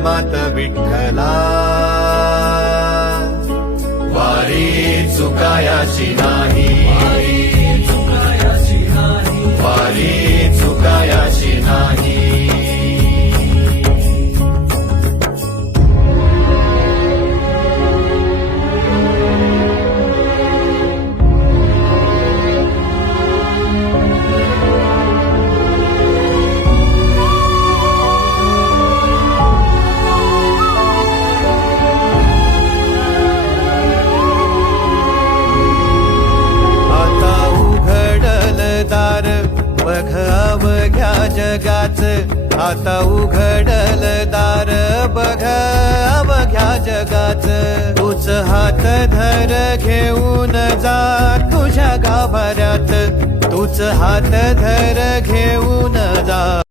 जन्मात विठ्ठला वारी चुकायाची नाही वारी चुकायाची नाही बघ अवघ्या जगाच आता उघडल दार बघ अवघ्या जगाच तूच हात धर घेऊन जा तुझ्या गाभाऱ्यात तूच हात धर घेऊन जा